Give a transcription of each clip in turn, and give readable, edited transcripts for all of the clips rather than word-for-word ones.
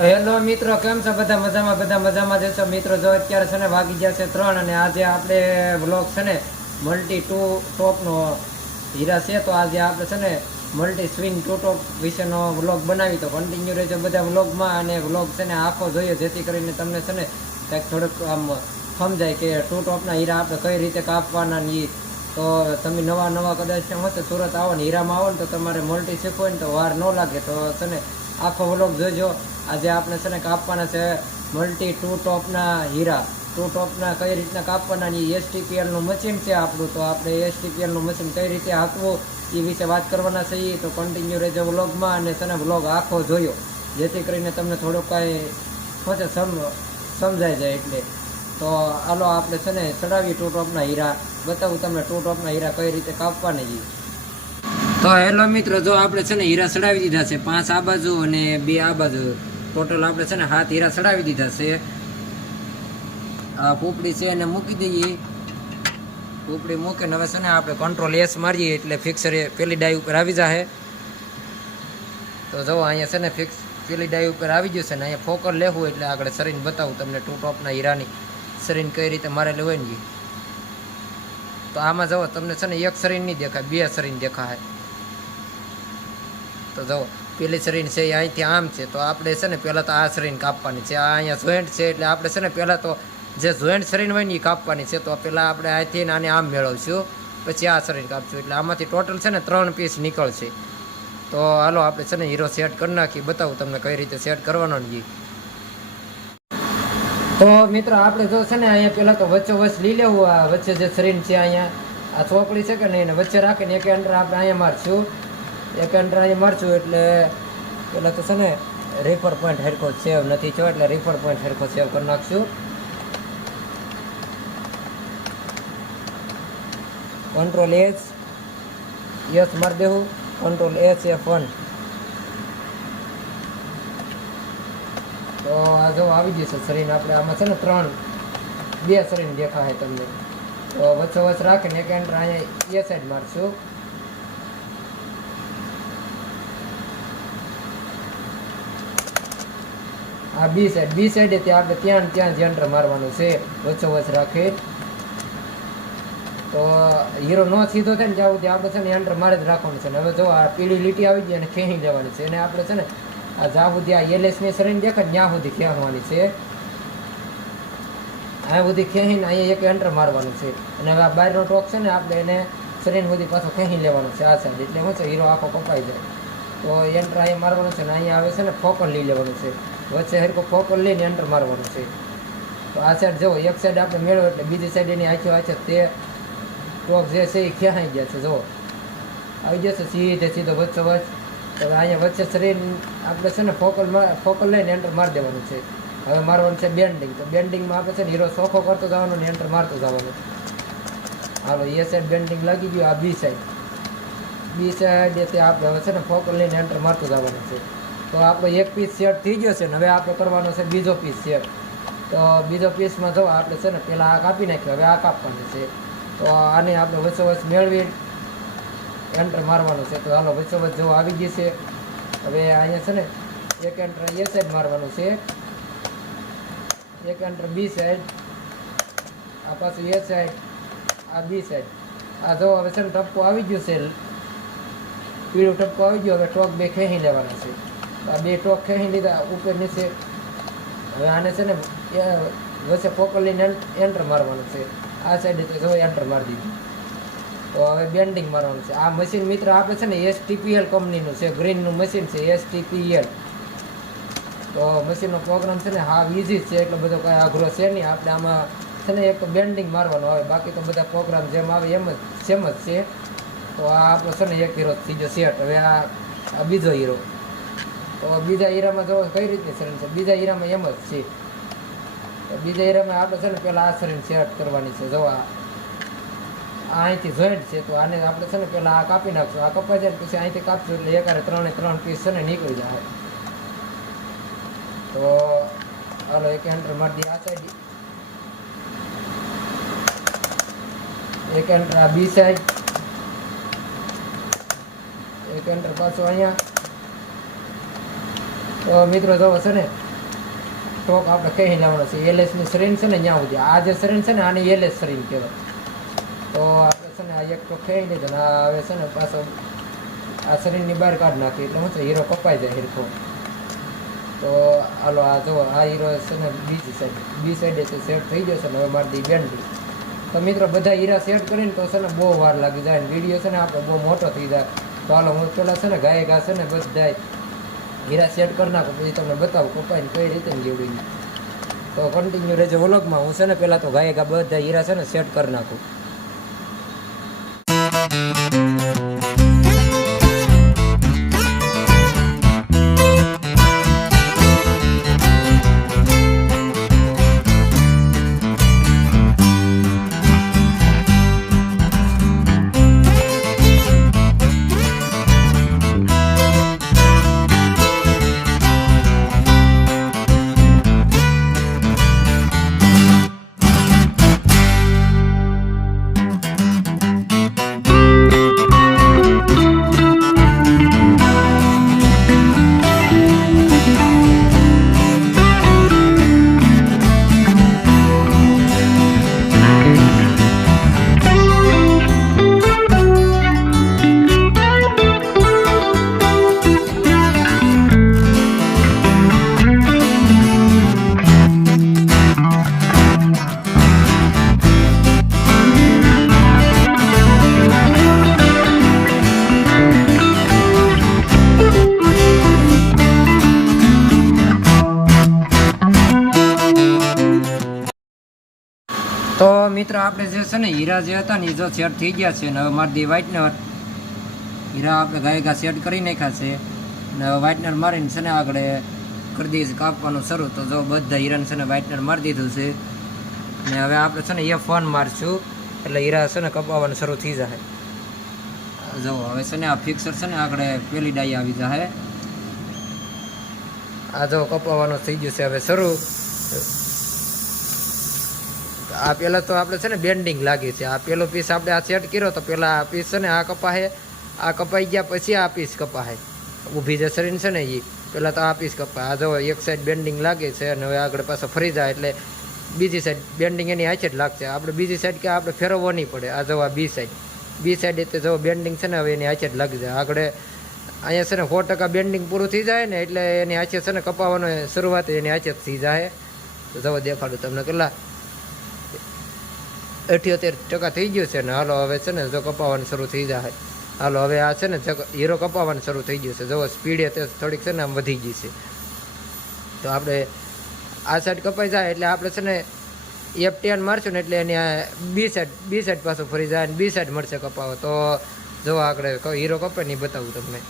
Hello મિત્રો, કેમ છો? બધા મજામાં જશો મિત્રો. જો અત્યારે છે ને વાગી ગયા છે 3 અને આજે આપણે વ્લોગ છે ને મલ્ટી ટોપનો હીરા છે. તો આજે આપણે છે ને મલ્ટી સ્વિંગ ટુ ટોપ વિશેનો વ્લોગ બનાવી, તો કન્ટિન્યુ રહેજો બધા વ્લોગમાં. અને વ્લોગ છે ને આખો જોઈએ, જેથી કરીને તમને છે ને કંઈક થોડુંક આમ સમજાય કે ટુ ટોપના હીરા આપણે કઈ રીતે કાપવાના ની. તો તમે નવા કદાચ હશે સુરત આવો ને હીરામાં આવો ને તો તમારે મલ્ટી શીખવું હોય ને તો વાર ન લાગે. તો છે ને આખો વ્લોગ જોજો. આજે આપણે છે ને કાપવાના છે મલ્ટી ટુ ટોપના હીરા. ટુ ટોપના કઈ રીતના કાપવાના ની એસટીપીએલનું મશીન છે આપણું. તો આપણે એસટીપીએલનું મશીન કઈ રીતે હાંકવું એ વિશે વાત કરવાના છીએ. તો કન્ટિન્યુ રહેજો વ્લોગમાં અને છે ને વ્લોગ આખો જોયો, જેથી કરીને તમને થોડુંક કાંઈ પહોંચે સમજાઈ જાય. એટલે તો હાલો આપણે છે ને ચડાવી ટુ ટોપના હીરા. બતાવું તમને ટુ ટોપના હીરા કઈ રીતે કાપવાના. તો હેલો મિત્રો, જો આપણે છે ને હીરા ચડાવી દીધા છે, 5 આ બાજુ અને 2 આ બાજુ. ટોટલ આપણે છે ને 7 હીરા ચડાવી દીધા છે. આ પોપડી છે એને મૂકી દઈએ. પોપડી મૂકીને હવે છે ને આપણે કંટ્રોલ એસ મારીએ એટલે ફિક્સર પેલી ડાઈ ઉપર આવી જશે. તો જો અહીંયા છે ને ફિક્સ પેલી ડાઈ ઉપર આવી ગયું છે ને અહીંયા ફોકર લેવું એટલે આગળ સરીને બતાવું તમને ટુ ટોપના હીરાની સરીને કઈ રીતે મારેલી હોય ને. તો આમાં જુઓ તમને છે ને એક સરીન નહીં દેખાય, 2 સરીન દેખાય. તો જો પેલી સરીન છે એ અહીંથી આમ છે, તો આપણે છે ને પહેલાં તો આ સરીન કાપવાની છે. આ અહીંયા જોઈન્ટ છે એટલે આપણે છે ને પહેલાં તો જે જોઈન્ટ સરીન હોય ને એ કાપવાની છે. તો પહેલાં આપણે અહીંથી આને આમ મેળવશું, પછી આ સરીન કાપશું. એટલે આમાંથી ટોટલ છે ને 3 પીસ નીકળશે. તો હાલો આપણે છે ને હીરો સેટ કરી નાખી, બતાવું તમને કઈ રીતે સેટ કરવાનો ને. તો મિત્રો આપણે જો છે ને અહીંયા પહેલાં તો વચ્ચે લઈ લેવું. આ વચ્ચે જે સરીન છે અહીંયા આ ચોકડી છે કે નહીં એને વચ્ચે રાખીને એક એન્ટર આપણે અહીંયા મારશું. એક એન્ટર અહીંયા મારશું એટલે પહેલાં તો છે ને રેફર પોઈન્ટ હરખો સેવ નથી થયો એટલે રેફર પોઈન્ટ હરખો સેવ કરી નાખશું. કંટ્રોલ એચ યસ મારી દેવું. Control H F1. તો આ જો આવી જશે સરીન. આપણે આમાં છે ને 2 સરીન દેખાય તમને. તો વચ્ચે રાખીને એક એન્ટર અહીંયા એ સાઈડ મારશું. આ બી સાઈડે આપણે ત્યાં જ એન્ટર મારવાનું છે વચ્ચે રાખી. તો હીરો ન સીધો થાય ને ત્યાં સુધી આપણે છે ને એન્ટર મારે જ રાખવાનું છે. હવે જો આ પીળી લીટી આવી ગઈ અને ખેંચી લેવાની છે. અને આપણે છે ને આ જ્યાં સુધી આ એલએસની સરીને દેખાય ત્યાં સુધી ખેંચવાની છે. આ સુધી ખેંચીને અહીંયા એક એન્ટર મારવાનું છે. અને હવે આ બહારનો ટોક છે ને આપણે એને સરીન સુધી પાછો ખેંચી લેવાનો છે આ સાઈડ. એટલે શું છે હીરો આખો કપાઈ જાય. તો એન્ટર અહીંયા મારવાનું છે. ને અહીંયા આવે છે ને ફોકલ લઈ લેવાનું છે. વચ્ચે હરકો ફોકલ લઈને એન્ટર મારવાનું છે. તો આ સાઈડ જુઓ, એક સાઈડ આપણે મેળવો એટલે બીજી સાઈડ એની આખી તે ટોક જે છે એ ખેંચાઈ ગયા છે. જુઓ આવી જશે સીધો વચ્ચે. હવે અહીંયા વચ્ચે શરીર આપણે છે ને ફોકલ લઈને એન્ટર મારી દેવાનું છે. હવે મારવાનું છે બેન્ડિંગ. તો બેન્ડિંગમાં આપણે છે ને હીરો સોખો કરતો જવાનો ને એન્ટર મારતો જવાનું. હાલો એ સાઈડ બેન્ડિંગ લાગી ગયું. આ બી સાઈડ તે આપણે હવે છે ને ફોકલ લઈને એન્ટર મારતો જવાનું છે. તો આપણો એક પીસ સેટ થઈ ગયો છે ને હવે આપણે કરવાનો છે બીજો પીસ સેટ. તો બીજો પીસમાં જો આપણે છે ને પહેલાં આ કાપી નાખ્યો, હવે આ કાપવાનું છે. તો આને આપણે વચ્ચે મેળવી એન્ટર મારવાનું છે. તો હાલો વચ્ચે જો આવી ગઈ છે. હવે અહીંયા છે ને એક એન્ટર એ સાઈડ મારવાનું છે, એક એન્ટર બી સાઈડ, આ પાછું એ સાઈડ, આ બી સાઈડ. આ જો હવે છે ને ટપકો આવી ગયું છે, પીળું ટપકો આવી ગયો. હવે ટોક 2 ખેંચી લેવાના છે. આ 2 ટોક ખેંચી લીધા ઉપર નીચે. હવે આને છે ને વચ્ચે ફોકલ લઈને એન્ટર મારવાનું છે. આ સાઈડે તો જો એન્ટર મારી દીધું. તો હવે બેન્ડિંગ મારવાનું છે. આ મશીન મિત્ર આપણે છે ને STPL કંપનીનું છે, ગ્રીનનું મશીન છે STPL. તો મશીનનો પ્રોગ્રામ છે ને હા ઇઝી છે, એટલો બધો કાંઈ આગ્રહ છે નહીં. આપણે આમાં છે ને એક બેન્ડિંગ મારવાનું આવે, બાકી તો બધા પ્રોગ્રામ જેમ આવે એમ જ સેમ જ છે. તો આ આપણો છે ને એક હીરો થઈ ગયો સેટ. હવે આ બીજો હીરો. તો બીજા હીરામાં જો કઈ રીતની સરીન છે, બીજા હીરામાં એમ જ છે. તો બીજા હીરામાં આપણે છે ને પહેલાં આ સરીન સેટ કરવાની છે. જો આ અહીંથી જોઈન્ટ છે. તો આને આપણે છે ને પહેલાં આ કાપી નાખશું. આ કપાઈ જાય પછી અહીંથી કાપશું એટલે એકારે 3 પીસ છે ને નીકળી જાય. તો હાલો એક એન્ટર મારી દઈએ આ સાઈડ, એક એન્ટર આ બી સાઈડ, એક એન્ટર પાછું અહીંયા. તો મિત્રો જો છે ને સ્ટોક આપણે કહી લેવાનો છે. એલએસની સરીન છે ને ત્યાં સુધી આ જે સરીન છે ને આની એલએસ સરીન કહેવાય. તો આપણે છે ને આ એક સ્ટોક કહી લીધો ને આ હવે છે ને પાછો આ શરીરની બહાર કાઢી નાખી એટલે શું છે હીરો કપાઈ જાય હીરખો. તો હાલો આ જો આ હીરો છે ને બીજી સાઈડ બી સાઈડે છે સેટ થઈ જશે ને હવે મારી દી બેન્ડી. તો મિત્રો બધા હીરા સેટ કરીને તો છે ને બહુ વાર લાગી જાય ને વિડીયો છે ને આપણે બહુ મોટો થઈ જાય. તો હાલો હું પેલા છે ને ગાય ઘા છે ને બધા હીરા સેટ કરી નાખું પછી તમને બતાવું કપાઈને કઈ રીતે જેવડી. તો કન્ટિન્યુ રહેજો વ્લોગમાં. હું છે ને પહેલાં તો ગાય ઘા બધા હીરા છે ને સેટ કરી નાખું. તો મિત્ર આપણે જે છે ને હીરા જે હતા ને એ જો સેટ થઈ ગયા છે ને હવે મારી દી વ્હાઇટનર હીરા આપણે ગાય ઘા સેટ કરી નાખ્યા છે ને હવે વ્હાઇટનર મારીને છે ને આગળ કરી દઈશ કાપવાનું શરૂ. તો જો બધા હીરાને છે ને વ્હાઇટનર મારી દીધું છે ને હવે આપણે છે ને એ ફોન મારશું એટલે હીરા છે ને કપાવવાનું શરૂ થઈ જાય. જો હવે છે ને આ ફિક્સર છે ને આગળ પેલી ડાઈ આવી જાય. આ જો કપાવવાનું થઈ ગયું છે હવે શરૂ. આ પહેલાં તો આપણે છે ને બેન્ડિંગ લાગી છે. આ પહેલો પીસ આપણે આ સેટ કર્યો તો પહેલાં આ પીસ છે ને આ કપાહે આ કપાઈ ગયા પછી આ પીસ કપાહે ઊભી જે શરીર છે ને એ પહેલાં તો આ પીસ કપાય. આ જો એક સાઈડ બેન્ડિંગ લાગે છે અને હવે આગળ પાછો ફરી જાય એટલે બીજી સાઈડ બેન્ડિંગ એની આંચે જ લાગશે. આપણે બીજી સાઈડ કે આપણે ફેરવવો નહીં પડે. આ જો આ બી સાઈડ એટલે જો બેન્ડિંગ છે ને હવે એની આંચે જ લાગી જાય. આગળ અહીંયા છે ને 100% બેન્ડિંગ પૂરું થઈ જાય ને એટલે એની આંચે છે ને કપાવવાનો શરૂઆત એની આંચે જ થઈ જાય. તો જો દેખાડું તમને કેટલા 78% થઈ ગયું છે ને. હાલો હવે છે ને જો કપાવવાનું શરૂ થઈ જાય. હાલો હવે આ છે ને હીરો કપાવવાનું શરૂ થઈ ગયું છે. જો સ્પીડે તે થોડીક છે ને આમ વધી ગઈ છે. તો આપણે આ સાઈડ કપાઈ જાય એટલે આપણે છે ને F10 મારશું ને એટલે એની બી સાઈડ પાછું ફરી જાય અને બી સાઈડ મળશે કપાવો. તો જો આગળ હીરો કપાય ને બતાવું તમને.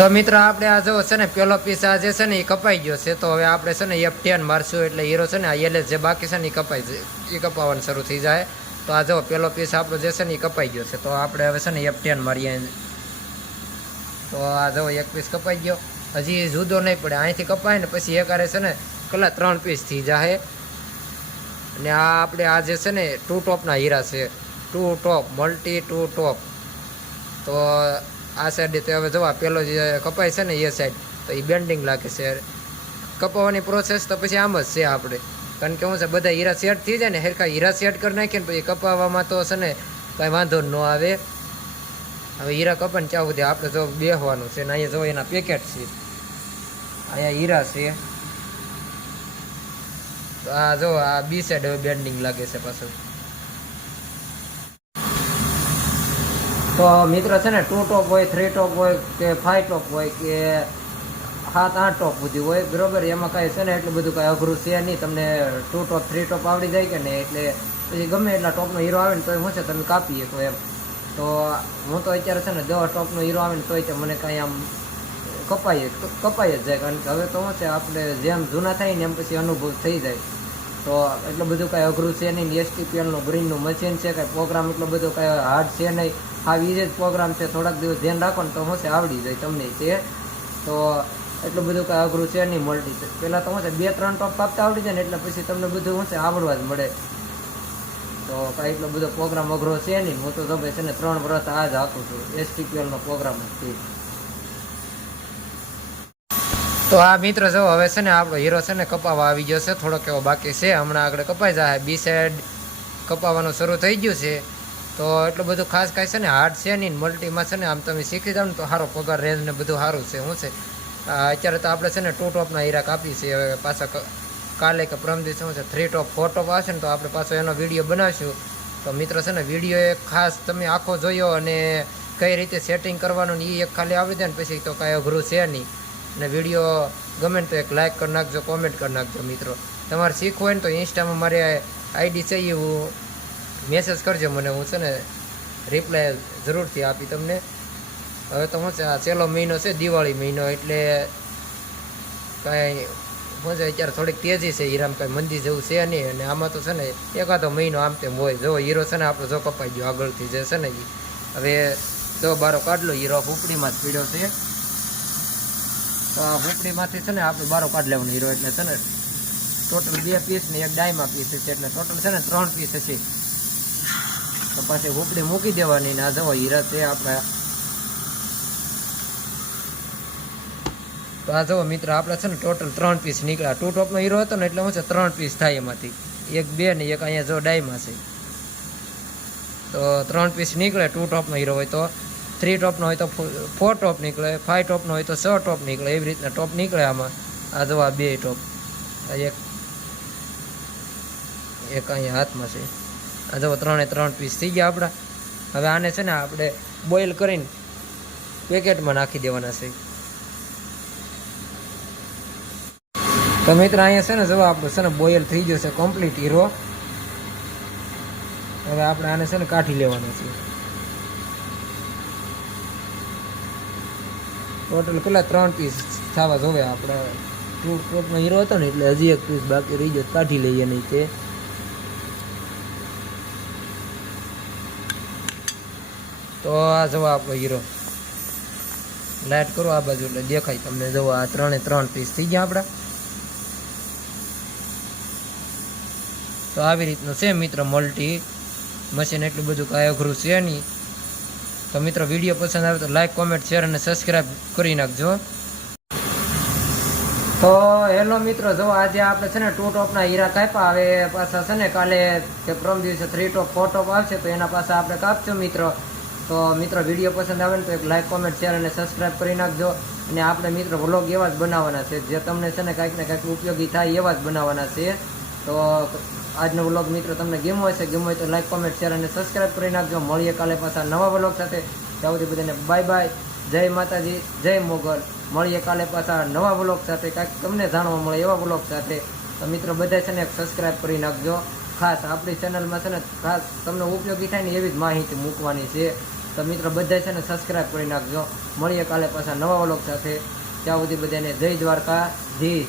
તો મિત્રો આપણે આ જો છે ને પેલો પીસ આ જે છે ને એ કપાઈ ગયો છે. તો હવે આપણે છે ને F10 મારશું એટલે હીરો છે ને આ એલએસ જે બાકી છે ને એ કપાઈ જાય એ કપાવવાનું શરૂ થઈ જાય. તો આ જો પેલો પીસ આપણો જે છે ને એ કપાઈ ગયો છે. તો આપણે હવે છે ને F10 મારીએ. તો આ જો એક પીસ કપાઈ ગયો. હજી જુદો નહીં પડે. અહીંથી કપાય ને પછી એક આરે છે ને કલા 3 પીસ થઈ જાય. અને આ આપણે આ જે છે ને 2 ટોપના હીરા છે. 2 ટોપ મલ્ટી 2 ટોપ. તો આ સાઈડ તો હવે જોવા પેલો જે કપાય છે ને એ સાઈડ તો એ બેન્ડિંગ લાગે છે. કપાવવાની પ્રોસેસ તો પછી આમ જ છે આપણે. કારણ કે શું છે બધા હીરા સેટ થઈ જાય ને હેરખા હીરા સેટ કરી નાખીએ ને પછી કપાવવામાં તો છે ને કાંઈ વાંધો ન આવે. હવે હીરા કપાને ત્યાં સુધી આપણે જો બેસવાનું છે ને અહીંયા જો એના પેકેટ છે. અહીંયા હીરા છે. તો આ જો આ બી સાઈડ હવે બેન્ડિંગ લાગે છે પાછું. તો મિત્રો છે ને 2 ટોપ હોય 3 ટોપ હોય કે 5 ટોપ હોય કે 7-8 ટોપ સુધી હોય બરોબર. એમાં કાંઈ છે ને એટલું બધું કાંઈ અઘરું છે નહીં. તમને 2 ટોપ 3 ટોપ આવડી જાય કે ને એટલે પછી ગમે એટલા ટોપનો હીરો આવે ને તો શું છે તમે કાપીએ તો એમ. તો હું તો અત્યારે છે ને 10 ટોપનો હીરો આવે ને તોય મને કાંઈ આમ કપાઈ જ જાય. કારણ કે હવે તો શું છે આપણે જેમ જૂના થાય ને એમ પછી અનુભવ થઈ જાય. તો એટલું બધું કાંઈ અઘરું છે નહીં. STPLનું ગ્રીનનું મશીન છે. કાંઈ પ્રોગ્રામ એટલો બધો કાંઈ હાર્ડ છે નહીં. આ ઈઝી જ પ્રોગ્રામ છે. થોડાક દિવસ ધ્યાન રાખો ને તો શું છે આવડી જાય તમને છે. તો એટલું બધું કાંઈ અઘરું છે નહીં મલ્ટી. પહેલાં તો શું છે 2-3 ટોપ કાપતા આવડી જાય ને એટલે પછી તમને બધું શું છે આવડવા જ મળે. તો કાંઈ એટલો બધો પ્રોગ્રામ અઘરો છે નહીં. હું તો ભાઈ છે ને 3 વર્ષ આ જ હાકું છું STPLનો પ્રોગ્રામ જ. તો આ મિત્ર જો હવે છે ને આપણો હીરો છે ને કપાવા આવી ગયો છે, થોડોક એવો બાકી છે, હમણાં આગળ કપાઈ જાય, બી સાઈડ કપાવાનું શરૂ થઈ ગયું છે. તો એટલું બધું ખાસ કાંઈ છે ને હાર્ડ છે નહીં, મલ્ટીમાં છે ને આમ તમે શીખી જાવ ને તો સારો પગાર રેન્જ ને બધું સારું છે. શું છે અત્યારે તો આપણે છે ને 2 ટોપના હીરા કાપી છે. હવે પાછા કાલે કે પરમ દિવસે શું છે 3 ટોપ 4 ટોપ આવશે ને તો આપણે પાછો એનો વિડીયો બનાવીશું. તો મિત્રો છે ને વિડીયો એક ખાસ તમે આખો જોયો અને કઈ રીતે સેટિંગ કરવાનું ને એ એક ખાલી આવડી જાય ને પછી તો કાંઈ અઘરું છે નહીં. અને વિડીયો ગમે તો એક લાઇક કરી નાખજો, કોમેન્ટ કરી નાખજો. મિત્રો તમારે શીખવું હોય ને તો ઇન્સ્ટામાં મારી આઈડી છે એ હું મેસેજ કરજો મને, હું છે ને રિપ્લાય જરૂરથી આપી તમને. હવે તો શું છે આ છેલ્લો મહિનો છે દિવાળી મહિનો, એટલે કાંઈ શું છે અત્યારે થોડીક તેજી છે હીરામાં, કાંઈ મંદી જેવું છે નહીં. અને આમાં તો છે ને એકાદો મહિનો આમ તેમ હોય. જો હીરો છે ને આપણો જો કપાઈ ગયો આગળથી જે છે ને એ હવે જો બારો કાઢલો હીરો ફૂપડીમાં જ પીડ્યો છે. તો આ ફૂપડીમાંથી છે ને આપણે બારો કાઢ લેવાનો હીરો, એટલે છે ને ટોટલ 2 પીસ ને એક ડાયમાં પીસ છે, એટલે ટોટલ છે ને 3 પીસ છે. તો પછી ફૂપડી મૂકી દેવાની ને આ જવો હીરા છે આપણા. તો આ જવો મિત્ર આપણે છે ને ટોટલ 3 પીસ નીકળ્યા. 2 ટોપનો હીરો હતો ને એટલે શું છે 3 પીસ થાય એમાંથી, 1 2 ને એક અહીંયા જો ડાયમાં છે. તો 3 પીસ નીકળે 2 ટોપનો હીરો હોય તો. 3 ટોપનો હોય તો 4 ટોપ નીકળે, 5 ટોપનો હોય તો 6 ટોપ નીકળે, એવી રીતના ટોપ નીકળે આમાં. આ જો આ 2 ટોપ, એક અહીંયા હાથમાં છે. આ જો 3 પીસ થઈ ગયા આપણા. હવે આને છે ને આપણે બોઇલ કરીને પેકેટમાં નાખી દેવાના છે. તો મિત્ર અહીંયા છે ને જો આપણું છે ને બોઇલ થઈ ગયો છે કમ્પ્લીટ હીરો. હવે આપણે આને છે ને કાઢી લેવાનો છે. ટોટલ કેટલા 3 પીસ થવા જોવે આપણે. 2 ટોપનો હીરો હતો ને એટલે હજી 1 પીસ બાકી રહી ગયો, કાઢી લઈએ નહીં તે. તો આ જવા આપણો હીરો લાઇટ કરો આ બાજુ એટલે દેખાય તમને. જવો આ 3 પીસ થઈ ગયા આપણા. તો આવી રીતનું છે મિત્ર મલ્ટી મશીન, એટલું બધું કાંઈ અઘરું છે નહીં. તો મિત્રો વિડીયો પસંદ આવે તો લાઈક, કોમેન્ટ, શેર અને સબસ્ક્રાઈબ કરી નાખજો. તો હેલો મિત્રો, જો આજે આપણે છે ને 2 ટોપના હીરા કાપ્યા. હવે પાછા છે ને કાલે કે પરમ દિવસે 3 ટોપ 4 ટોપ આવશે તો એના પાછા આપણે કાપશું મિત્રો. તો મિત્રો વિડીયો પસંદ આવે ને તો એક લાઈક, કોમેન્ટ, શેર અને સબસ્ક્રાઈબ કરી નાખજો. અને આપણે મિત્રો વ્લોગ એવા જ બનાવવાના છે જે તમને છે ને કાંઈક ને કાંઈક ઉપયોગી થાય એવા જ બનાવવાના છે. તો આજનો વ્લોગ મિત્રો તમને ગમ્યો હશે, ગમ્યો હોય તો લાઈક, કોમેન્ટ, શેર અને સબસ્ક્રાઈબ કરી નાખજો. મળીએ કાલે પાછા નવા વ્લોગ સાથે. ત્યાં સુધી બધાને બાય બાય, જય માતાજી, જય મોગલ. મળીએ કાલે પાછા નવા વ્લોગ સાથે, કાંઈક તમને જાણવા મળે એવા વ્લોગ સાથે. તો મિત્રો બધા છે ને સબસ્ક્રાઈબ કરી નાખજો. ખાસ આપણી ચેનલમાં છે ને ખાસ તમને ઉપયોગી થાય ને એવી જ માહિતી મૂકવાની છે. તો મિત્રો બધા છે ને સબસ્ક્રાઈબ કરી નાખજો. મળીએ કાલે પાછા નવા વ્લોગ સાથે. ત્યાં સુધી બધાને જય દ્વારકાધીશ.